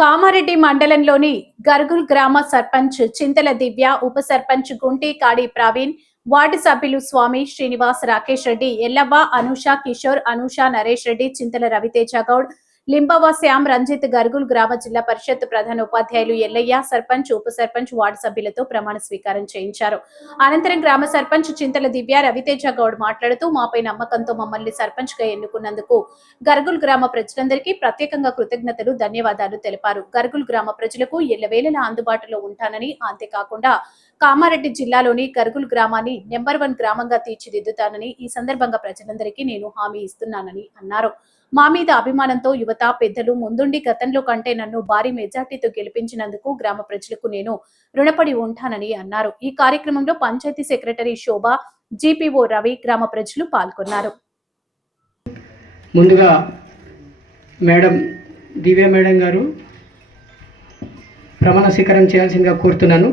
కామారెడ్డి మండలంలోని గర్గుల్ గ్రామ సర్పంచ్ చింతల దివ్య, ఉప సర్పంచ్ గుంటి కాడి ప్రవీణ్, వార్డు సభ్యులు స్వామి, శ్రీనివాస్, రాకేష్ రెడ్డి, ఎల్లవ్వ, అనూష, కిషోర్, అనూష, నరేష్ రెడ్డి, చింతల రవితేజ గౌడ్, లింబవ శ్యామ్, రంజిత్, గర్గుల్ గ్రామ జిల్లా పరిషత్ ప్రధాన ఉపాధ్యాయులు ఎల్లయ్య, సర్పంచ్, ఉప సర్పంచ్, వార్డు సభ్యులతో ప్రమాణ స్వీకారం చేయించారు. అనంతరం గ్రామ సర్పంచ్ చింతల దివ్య, రవితేజ గౌడ్ మాట్లాడుతూ మాపై నమ్మకంతో మమ్మల్ని సర్పంచ్ గా ఎన్నుకున్నందుకు గర్గుల్ గ్రామ ప్రజలందరికీ ప్రత్యేకంగా కృతజ్ఞతలు, ధన్యవాదాలు తెలిపారు. గర్గుల్ గ్రామ ప్రజలకు ఎల్లవేళలా అందుబాటులో ఉంటానని, అంతేకాకుండా కామారెడ్డి జిల్లాలోని గర్గుల్ గ్రామాన్ని నెంబర్ 1 గ్రామంగా తీర్చిదిద్దుతానని ఈ సందర్భంగా ప్రజలందరికీ నేను హామీ ఇస్తున్నానని అన్నారు. మా మీద అభిమానంతో యువత, పెద్దలు ముందుండి గతంలో కంటే నన్ను భారీ మెజార్టీతో గెలిపించినందుకు గ్రామ ప్రజలకు నేను రుణపడి ఉంటానని అన్నారు. ఈ కార్యక్రమంలో పంచాయతీ సెక్రటరీ శోభ, జీపీఓ రవి, గ్రామ ప్రజలు పాల్గొన్నారు. ముందుగా మేడం దివ్య మేడం గారు ప్రమాణ స్వీకారం చేయాల్సిందిగా కోరుతున్నాను.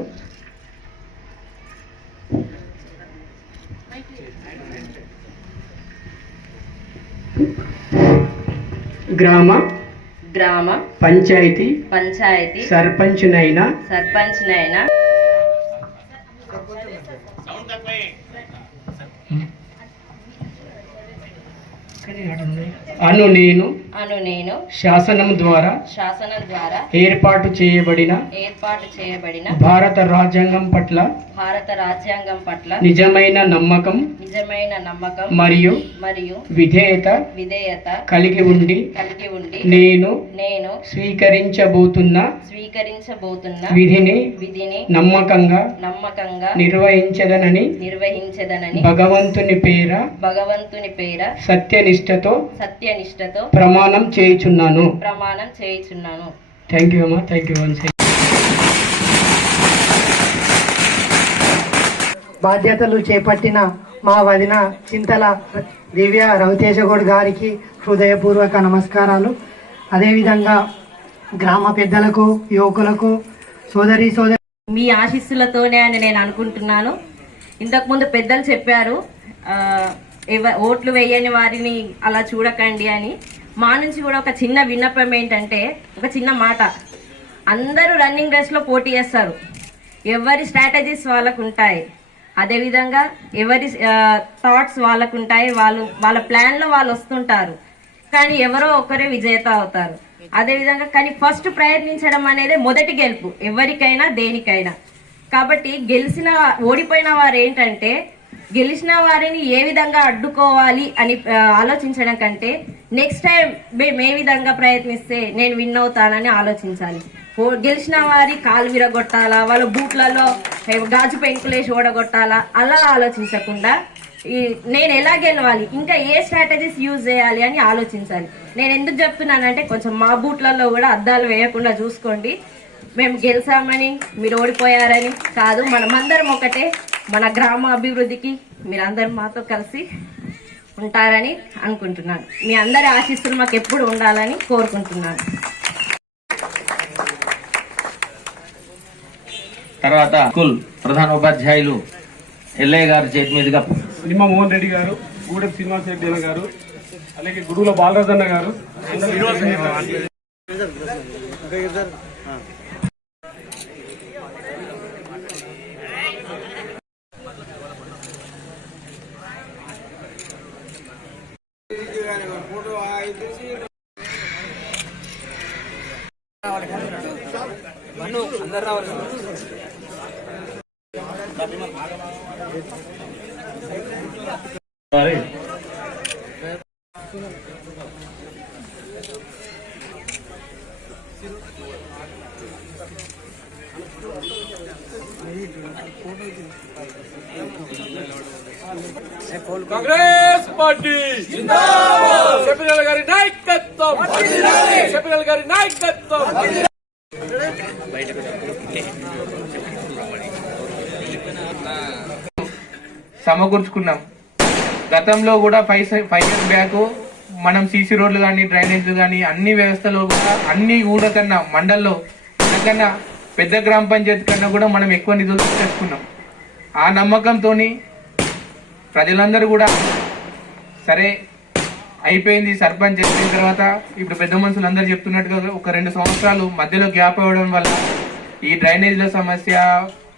గ్రామ పంచాయతీ సర్పంచ్నైనా అను నేను శాసనం ద్వారా ఏర్పాటు చేయబడిన భారత రాజ్యాంగం పట్ల నిజమైన నమ్మకం మరియు విధేయత కలిగి ఉండి నేను స్వీకరించబోతున్న విధిని నమ్మకంగా నిర్వహించదనని భగవంతుని పేర సత్యనిష్టతో ప్రమాణం చేయుచున్నాను. థ్యాంక్ యూ అమ్మా. Thank you. బాధ్యతలు చేపట్టిన మా వదిన చింతల దివ్య రవితేజగౌడ్ గారికి హృదయపూర్వక నమస్కారాలు. అదేవిధంగా గ్రామ పెద్దలకు, యువకులకు, సోదరి మీ ఆశీస్సులతోనే అని నేను అనుకుంటున్నాను. ఇంతకుముందు పెద్దలు చెప్పారు, ఓట్లు వేయని వారిని అలా చూడకండి అని. మా నుంచి కూడా ఒక చిన్న విన్నపం ఏంటంటే, ఒక చిన్న మాట. అందరూ రన్నింగ్ రేస్లో పోటీ చేస్తారు, ఎవరి స్ట్రాటజీస్ వాళ్ళకు ఉంటాయి, అదేవిధంగా ఎవరి థాట్స్ వాళ్ళకు ఉంటాయి, వాళ్ళ ప్లాన్లో వాళ్ళు వస్తుంటారు, కానీ ఎవరో ఒకరే విజేత అవుతారు. అదేవిధంగా కానీ ఫస్ట్ ప్రయత్నించడం అనేది మొదటి గెలుపు ఎవరికైనా దేనికైనా. కాబట్టి ఓడిపోయిన వారు ఏంటంటే, గెలిచిన వారిని ఏ విధంగా అడ్డుకోవాలి అని ఆలోచించడం కంటే నెక్స్ట్ టైం మేము ఏ విధంగా ప్రయత్నిస్తే నేను విన్ అవుతానని ఆలోచించాలి. గెలిచిన వారి కాలు విరగొట్టాలా, వాళ్ళ బూట్లలో గాజు పెంకులేసి ఓడగొట్టాలా, అలా ఆలోచించకుండా నేను ఎలా గెలవాలి, ఇంకా ఏ స్ట్రాటజీస్ యూజ్ చేయాలి అని ఆలోచించాలి. నేను ఎందుకు చెప్తున్నానంటే, కొంచెం మా బూట్లలో కూడా అద్దాలు వేయకుండా చూసుకోండి. మేము గెలిచామని మీరు ఓడిపోయారని కాదు, మనమందరం ఒకటే. మన గ్రామ అభివృద్ధికి మీరందరూ మాతో కలిసి ఉంటారని అనుకుంటున్నాను. మీ అందరి ఆశీస్సులు మాకు ఎప్పుడు ఉండాలని కోరుకుంటున్నాను. తర్వాత స్కూల్ ప్రధాన ఉపాధ్యాయులు ఎల్లయ్య గారి చేతి మీదుగా నిమ్మ మోహన్ రెడ్డి గారు, గూడెం శ్రీనివాస్ రెడ్డి అన్న గారు, అలాగే గుడుగుల బాలరాజన్న గారు, కాంగ్రెస్ పార్టీ జిందాబాద్. శబరిమల గారి నాయకత్వం, శబరిమల గారి నాయకత్వం. సమకూర్చుకున్నాం. గతంలో కూడా 5 years బ్యాక్ మనం సీసీ రోడ్లు కానీ, డ్రైనేజ్లు కానీ అన్ని వ్యవస్థలో కూడా అన్ని ఊళ్ళ కన్నా, మండల్లో కన్నా, పెద్ద గ్రామ పంచాయతీ కన్నా కూడా మనం ఎక్కువ నిధులు తెచ్చుకున్నాం. ఆ నమ్మకంతో ప్రజలందరూ కూడా సరే అయిపోయింది. సర్పంచ్ అయిపోయిన తర్వాత ఇప్పుడు పెద్ద మనుషులు అందరూ చెప్తున్నట్టుగా ఒక 2 సంవత్సరాలు మధ్యలో గ్యాప్ అవ్వడం వల్ల ఈ డ్రైనేజ్ల సమస్య,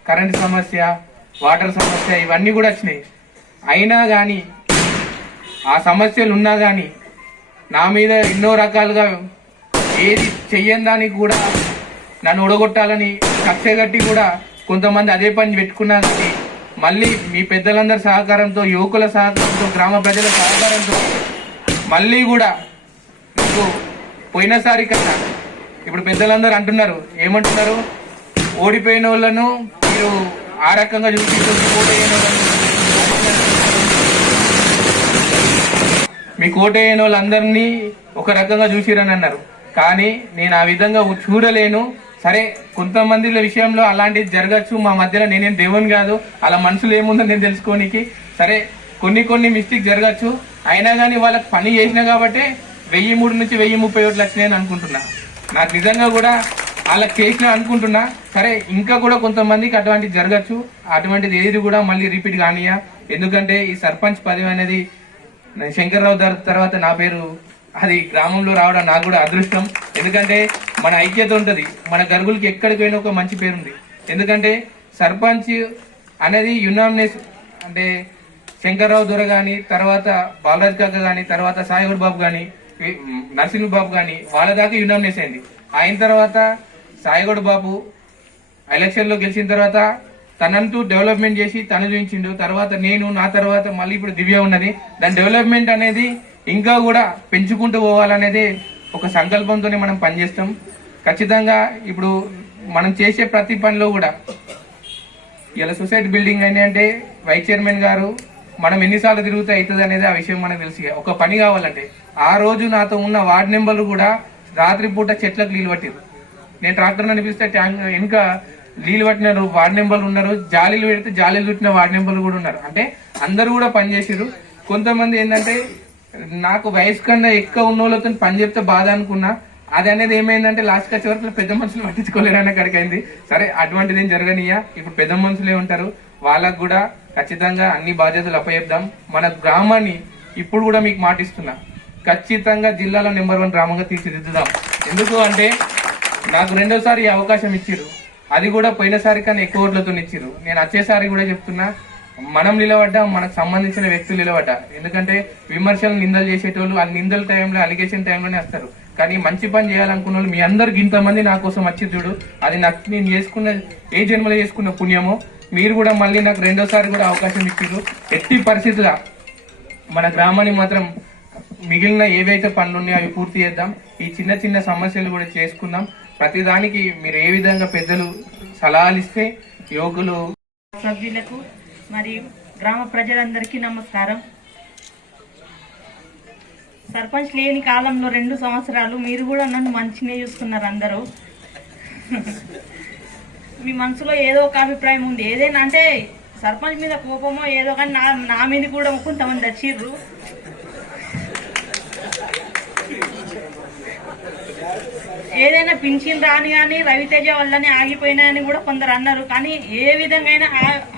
కరెంట్ సమస్య, వాటర్ సమస్య ఇవన్నీ కూడా వచ్చినాయి. అయినా కానీ ఆ సమస్యలు ఉన్నా కానీ నా మీద ఎన్నో రకాలుగా ఏది చెయ్యని దానికి కూడా నన్ను ఒడగొట్టాలని కక్షగట్టి కూడా కొంతమంది అదే పని పెట్టుకున్నా కానీ మళ్ళీ మీ పెద్దలందరి సహకారంతో, యువకుల సహకారంతో, గ్రామ ప్రజల సహకారంతో మళ్ళీ కూడా మీకు పోయినసారి కన్నా ఇప్పుడు పెద్దలందరూ అంటున్నారు, ఏమంటున్నారు, ఓడిపోయిన వాళ్ళను మీరు ఆ రకంగా చూసి మీ కోటైన వాళ్ళందరినీ ఒక రకంగా చూసిరని అన్నారు. కానీ నేను ఆ విధంగా చూడలేను. సరే, కొంతమంది విషయంలో అలాంటిది జరగచ్చు. మా మధ్యలో నేనేం దేవుని కాదు, అలా మనుషులు ఏముందో నేను తెలుసుకోనికి. సరే, కొన్ని మిస్టేక్ జరగచ్చు. అయినా కానీ వాళ్ళకి పని చేసినా కాబట్టి 1003 నుంచి 1030 ఓట్లు వచ్చినాయని అనుకుంటున్నా. నాకు నిజంగా కూడా వాళ్ళకి చేసినా అనుకుంటున్నా. సరే, ఇంకా కూడా కొంతమందికి అటువంటిది జరగచ్చు. అటువంటిది ఏది కూడా మళ్ళీ రిపీట్ కానియా. ఎందుకంటే ఈ సర్పంచ్ పదవి అనేది శంకర్రావు తర్వాత నా పేరు అది గ్రామంలో రావడం నాకు కూడా అదృష్టం. ఎందుకంటే మన ఐక్యత ఉంటుంది. మన గర్గులకి ఎక్కడికి పోయినా ఒక మంచి పేరుంది. ఎందుకంటే సర్పంచ్ అనేది యునామినేస్ అంటే శంకర్రావు దొర కానీ, తర్వాత బాలరాజ్ కాక కానీ, తర్వాత సాయిగౌడ్ బాబు కానీ, నరసింహ బాబు కానీ వాళ్ళ దాకా యునామినేస్ అయింది. అయిన తర్వాత సాయిగౌడ్ బాబు ఎలక్షన్ లో గెలిచిన తర్వాత తనంటూ డెవలప్మెంట్ చేసి తను చూపించిండు. తర్వాత నేను, నా తర్వాత మళ్ళీ ఇప్పుడు దివ్య ఉన్నది. దాని డెవలప్మెంట్ అనేది ఇంకా కూడా పెంచుకుంటూ పోవాలనేది ఒక సంకల్పంతోనే మనం పనిచేస్తాం. ఖచ్చితంగా ఇప్పుడు మనం చేసే ప్రతి పనిలో కూడా ఇలా సొసైటీ బిల్డింగ్ అయినా అంటే వైస్ చైర్మన్ గారు మనం ఎన్నిసార్లు తిరుగుతూ అవుతుంది అనేది ఆ విషయం మనకు తెలుసు. ఒక పని కావాలంటే ఆ రోజు నాతో ఉన్న వార్డు మెంబర్లు కూడా రాత్రిపూట చెట్లకు నీళ్ళు పట్టిరు. నేను ట్రాక్టర్ అనిపిస్తే ట్యాంక్ వెనుక నీళ్ళు పట్టిన వార్డు మెంబర్లు ఉన్నారు, జాలీలు పెడితే జాలీలు చుట్టిన వార్డు మెంబర్లు కూడా ఉన్నారు. అంటే అందరూ కూడా పనిచేసారు. కొంతమంది ఏంటంటే నాకు వయసు కన్నా ఎక్కువ ఉన్న వాళ్ళతో పని చెప్తే బాధ అనుకున్నా. అది అనేది ఏమైందంటే లాస్ట్ వచ్చే వరకు పెద్ద మనుషులు పట్టించుకోలేరని అక్కడికి అయింది. సరే, అటువంటిది ఏం జరగనియా. ఇప్పుడు పెద్ద మనుషులే ఉంటారు, వాళ్ళకు కూడా ఖచ్చితంగా అన్ని బాధ్యతలు అప్పచెప్దాం. మన గ్రామాన్ని ఇప్పుడు కూడా మీకు మాటిస్తున్నా, ఖచ్చితంగా జిల్లాలో నెంబర్ 1 గ్రామంగా తీర్చిదిద్దుదాం. ఎందుకు అంటే నాకు 2వ సారి అవకాశం ఇచ్చిర్రు. అది కూడా పోయినసారి కన్నా ఎక్కువ ఓట్లతో ఇచ్చిర్రు. నేను వచ్చేసారి కూడా చెప్తున్నా, మనం నిలబడ్డా, మనకు సంబంధించిన వ్యక్తులు నిలబడ్డా. ఎందుకంటే విమర్శలు, నిందలు చేసేటోళ్ళు ఆ నిందల టైంలో, అలిగేషన్ టైంలోనే వస్తారు. కానీ మంచి పని చేయాలనుకున్న వాళ్ళు మీ అందరికి ఇంతమంది నా కోసం వచ్చి చూడు, అది నాకు నేను చేసుకున్న ఏ జన్మలో చేసుకున్న పుణ్యమో. మీరు కూడా మళ్ళీ నాకు 2వ సారి కూడా అవకాశం ఇచ్చిర్రు. ఎట్టి పరిస్థితుల్లో మన గ్రామాన్ని మాత్రం మిగిలిన ఏవైతే పనులు ఉన్నాయో అవి పూర్తి చేద్దాం. ఈ చిన్న చిన్న సమస్యలు కూడా చేసుకుందాం. ప్రతిదానికి మీరు ఏ విధంగా పెద్దలు సలహాలు ఇస్తే యువకులు సభ్యులకు మరియు గ్రామ ప్రజలందరికీ నమస్కారం. సర్పంచ్ లేని కాలంలో 2 సంవత్సరాలు మీరు కూడా నన్ను మంచిగా చూసుకున్నారు. అందరూ మీ మనసులో ఏదో ఒక అభిప్రాయం ఉంది, ఏదైనా అంటే సర్పంచ్ మీద కోపమో ఏదో, కానీ నా మీద కూడా కొంతమంది వచ్చిర్రు. ఏదైనా పింఛన్ రాని కానీ రవితేజ వల్లనే ఆగిపోయినాయని కూడా కొందరు అన్నారు. కానీ ఏ విధంగా అయినా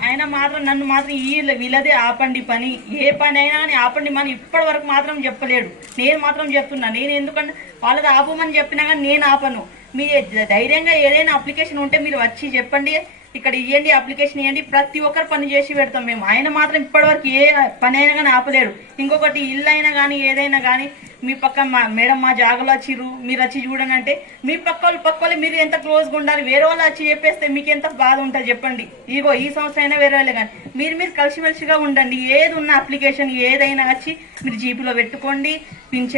ఆయన మాత్రం నన్ను మాత్రం వీళ్ళదే ఆపండి పని, ఏ పని అయినా కానీ ఆపండి అని ఇప్పటి వరకు మాత్రం చెప్పలేడు. నేను మాత్రం చెప్తున్నా. నేను ఎందుకంటే వాళ్ళది ఆపమని చెప్పినా కానీ నేను ఆపను. మీ ధైర్యంగా ఏదైనా అప్లికేషన్ ఉంటే మీరు వచ్చి చెప్పండి, ఇక్కడ ఇవ్వండి, అప్లికేషన్ ఇవ్వండి, ప్రతి ఒక్కరు పని చేసి పెడతాం మేము. ఆయన మాత్రం ఇప్పటివరకు ఏ పని అయినా కానీ ఆపలేడు. ఇంకొకటి ఇల్లు అయినా కానీ ఏదైనా కానీ మీ పక్క మేడం మా జాగలో వచ్చిర్రు, మీరు వచ్చి చూడండి అంటే మీ పక్క వాళ్ళు మీరు ఎంత క్లోజ్గా ఉండాలి. వేరే వాళ్ళు వచ్చి చెప్పేస్తే మీకు ఎంత బాధ ఉంటుంది చెప్పండి. ఇగో ఈ సంవత్సరం అయినా వేరే వాళ్ళే కానీ మీరు కలిసిమెలిసిగా ఉండండి. ఏది ఉన్న అప్లికేషన్ ఏదైనా వచ్చి మీరు జీపీలో పెట్టుకోండి. పింఛన్